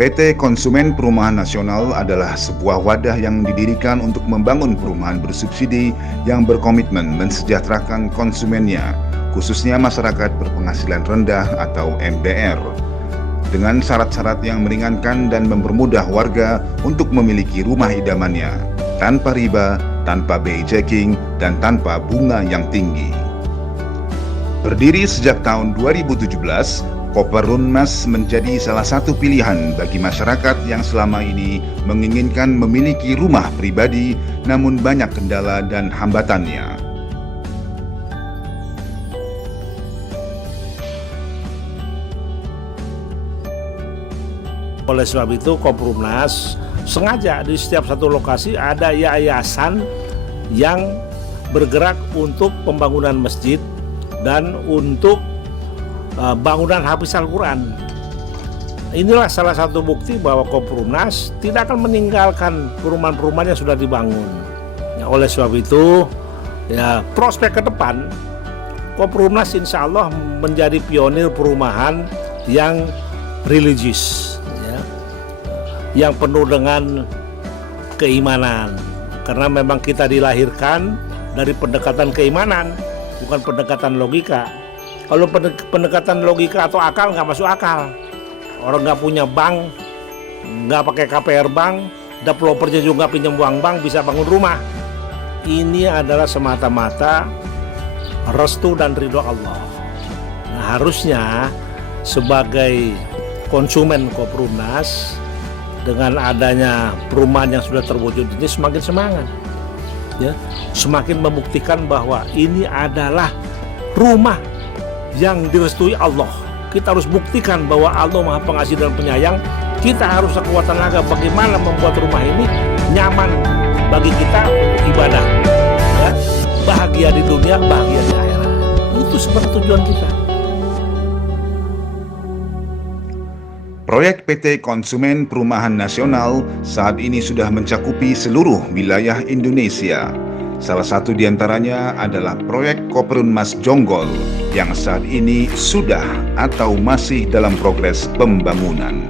PT Konsumen Perumahan Nasional adalah sebuah wadah yang didirikan untuk membangun perumahan bersubsidi yang berkomitmen mensejahterakan konsumennya, khususnya masyarakat berpenghasilan rendah atau MBR, dengan syarat-syarat yang meringankan dan mempermudah warga untuk memiliki rumah idamannya, tanpa riba, tanpa BI checking, dan tanpa bunga yang tinggi. Berdiri sejak tahun 2017, Koperunmas menjadi salah satu pilihan bagi masyarakat yang selama ini menginginkan memiliki rumah pribadi namun banyak kendala dan hambatannya. Oleh sebab itu, Koperunmas sengaja di setiap satu lokasi ada yayasan yang bergerak untuk pembangunan masjid dan untuk bangunan hafiz Al-Quran. Inilah salah satu bukti bahwa Koperunmas tidak akan meninggalkan perumahan-perumahan yang sudah dibangun. Ya, oleh sebab itu, ya, prospek ke depan, Koperunmas insya Allah menjadi pionir perumahan yang religius, ya, yang penuh dengan keimanan. Karena memang kita dilahirkan dari pendekatan keimanan, bukan pendekatan logika. Kalau pendekatan logika atau akal nggak masuk akal. Orang nggak punya bank, nggak pakai KPR bank, developernya juga nggak pinjam uang bank, bisa bangun rumah. Ini adalah semata-mata restu dan ridho Allah. Nah, harusnya sebagai konsumen Koperunmas, dengan adanya perumahan yang sudah terwujud ini semakin semangat, ya, semakin membuktikan bahwa ini adalah rumah yang direstui Allah. Kita harus buktikan bahwa Allah Maha Pengasih dan Penyayang. Kita harus sekuat tenaga bagaimana membuat rumah ini nyaman bagi kita untuk ibadah, ya, bahagia di dunia, bahagia di akhirat. Itu sebenarnya tujuan kita. Proyek PT Konsumen Perumahan Nasional saat ini sudah mencakupi seluruh wilayah Indonesia. Salah satu diantaranya adalah proyek Koperunmas Jonggol yang saat ini sudah atau masih dalam progres pembangunan.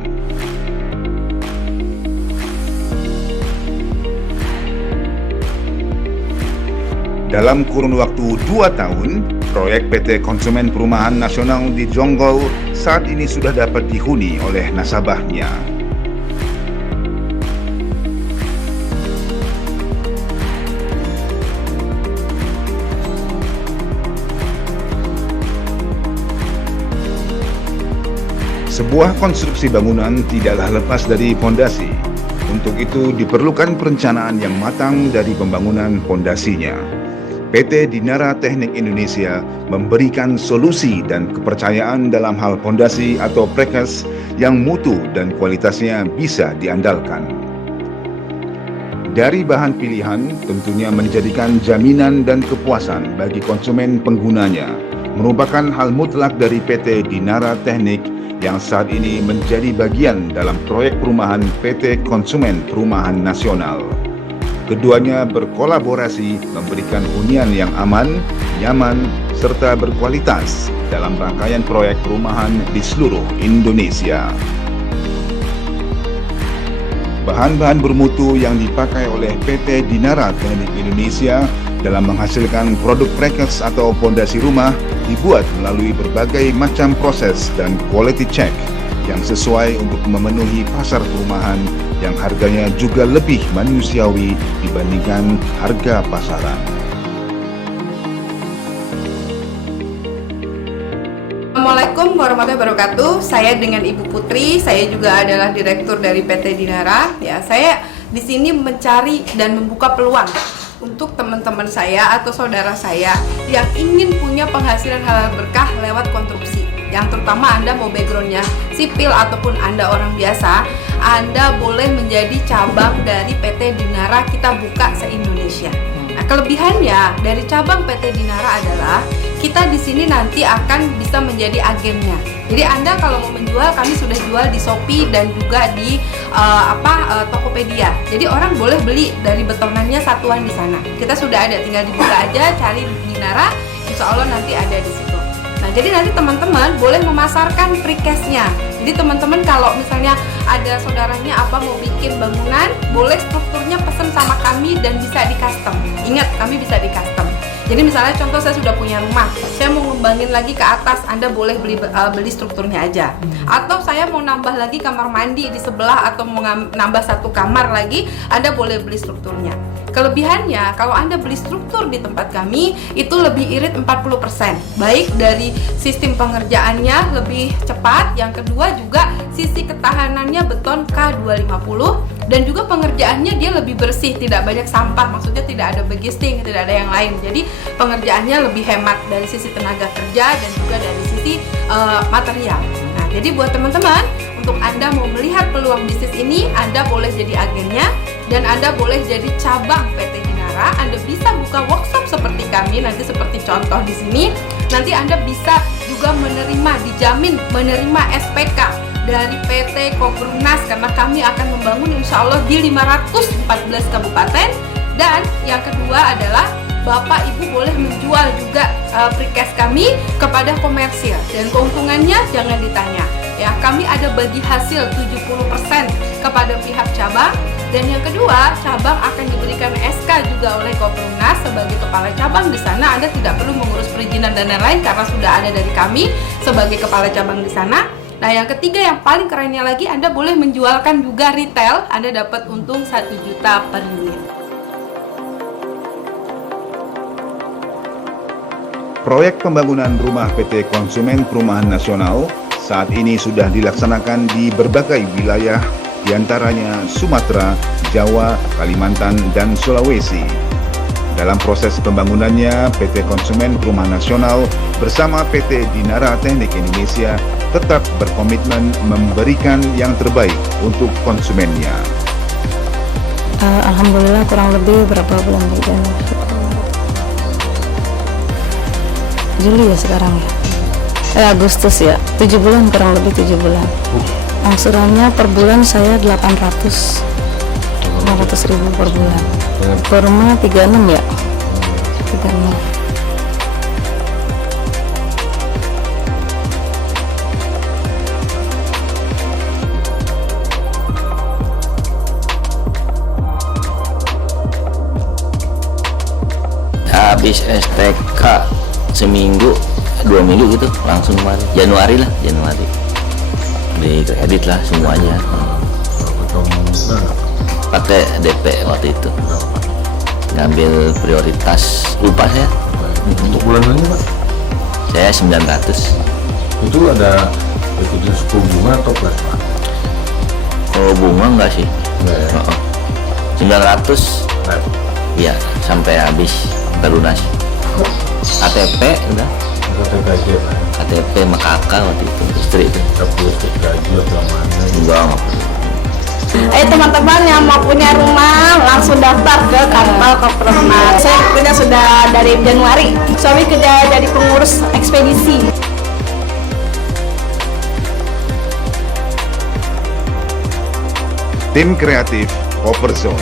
Dalam kurun waktu 2 tahun, proyek PT Konsumen Perumahan Nasional di Jonggol saat ini sudah dapat dihuni oleh nasabahnya. Sebuah konstruksi bangunan tidaklah lepas dari fondasi. Untuk itu diperlukan perencanaan yang matang dari pembangunan fondasinya. PT Dinara Teknik Indonesia memberikan solusi dan kepercayaan dalam hal fondasi atau prekast yang mutu dan kualitasnya bisa diandalkan. Dari bahan pilihan tentunya menjadikan jaminan dan kepuasan bagi konsumen penggunanya merupakan hal mutlak dari PT Dinara Teknik yang saat ini menjadi bagian dalam proyek perumahan PT Konsumen Perumahan Nasional. Keduanya berkolaborasi memberikan hunian yang aman, nyaman, serta berkualitas dalam rangkaian proyek perumahan di seluruh Indonesia. Bahan-bahan bermutu yang dipakai oleh PT Dinara Teknik Indonesia dalam menghasilkan produk prekast atau fondasi rumah dibuat melalui berbagai macam proses dan quality check yang sesuai untuk memenuhi pasar perumahan yang harganya juga lebih manusiawi dibandingkan harga pasaran. Assalamualaikum warahmatullahi wabarakatuh. Saya dengan Ibu Putri, saya juga adalah direktur dari PT Dinara. Ya, saya di sini mencari dan membuka peluang untuk teman-teman saya atau saudara saya yang ingin punya penghasilan halal berkah lewat konstruksi. Yang terutama Anda mau backgroundnya sipil ataupun Anda orang biasa, Anda boleh menjadi cabang dari PT Dinara, kita buka se-Indonesia. Nah, kelebihannya dari cabang PT Dinara adalah kita di sini nanti akan bisa menjadi agennya. Jadi Anda kalau mau menjual, kami sudah jual di Shopee dan juga di Tokopedia. Jadi orang boleh beli dari betonannya satuan di sana. Kita sudah ada, tinggal dibuka aja, cari Dinara, insya Allah nanti ada di situ. Nah, jadi nanti teman-teman boleh memasarkan precastnya. Jadi teman-teman kalau misalnya ada saudaranya apa mau bikin bangunan, boleh strukturnya pesen sama kami dan bisa di custom. Ingat, kami bisa di custom. Jadi misalnya contoh saya sudah punya rumah, saya mau ngembangin lagi ke atas, Anda boleh beli strukturnya aja. Atau saya mau nambah lagi kamar mandi di sebelah atau mau nambah satu kamar lagi, Anda boleh beli strukturnya. Kelebihannya, kalau Anda beli struktur di tempat kami, itu lebih irit 40%. Baik dari sistem pengerjaannya lebih cepat, yang kedua juga sisi ketahanannya beton K250, dan juga pengerjaannya dia lebih bersih, tidak banyak sampah, maksudnya tidak ada begisting, tidak ada yang lain. Jadi pengerjaannya lebih hemat dari sisi tenaga kerja dan juga dari sisi material. Nah, jadi buat teman-teman, untuk Anda mau melihat peluang bisnis ini, Anda boleh jadi agennya dan Anda boleh jadi cabang PT Dinara. Anda bisa buka workshop seperti kami, nanti seperti contoh di sini. Nanti Anda bisa juga dijamin menerima SPK dari PT Koperumnas, karena kami akan membangun insya Allah di 514 kabupaten. Dan yang kedua adalah Bapak Ibu boleh menjual juga precast kami kepada komersil, dan keuntungannya jangan ditanya ya, kami ada bagi hasil 70% kepada pihak cabang. Dan yang kedua, cabang akan diberikan SK juga oleh Koperumnas sebagai kepala cabang. Di sana Anda tidak perlu mengurus perizinan dan lain-lain karena sudah ada dari kami sebagai kepala cabang di sana. Nah, yang ketiga yang paling kerennya lagi, Anda boleh menjualkan juga retail, Anda dapat untung 1 juta per unit. Proyek pembangunan rumah PT Konsumen Perumahan Nasional saat ini sudah dilaksanakan di berbagai wilayah, diantaranya Sumatera, Jawa, Kalimantan, dan Sulawesi. Dalam proses pembangunannya, PT Konsumen Perumahan Nasional bersama PT Dinara Teknik Indonesia tetap berkomitmen memberikan yang terbaik untuk konsumennya. Alhamdulillah kurang lebih berapa bulan berjalan? Juli ya sekarang ya? Agustus ya, 7 bulan, kurang lebih 7 bulan. Angsurannya per bulan saya 800 ribu per bulan. Per rumah 36 ya? 36. Habis STK seminggu 2 minggu gitu langsung kemarin Januari di kredit lah semuanya. Pakai DP waktu itu, ngambil prioritas lupa saya. Untuk bulanannya Pak? Saya 900. Itu ada ikutin suku bunga atau plus Pak? Kalau bunga enggak sih? Enggak ya? 900 ya sampai habis terlunas. KTP udah, KTP aja Pak? KTP sama kakak waktu itu, istri itu. Tapi gaji atau mana? Enggak. Teman-teman yang mau punya rumah langsung daftar ke kantor Koperumnas. Saya kerja sudah dari Januari. Suami kerja jadi pengurus ekspedisi. Tim kreatif Koperzone.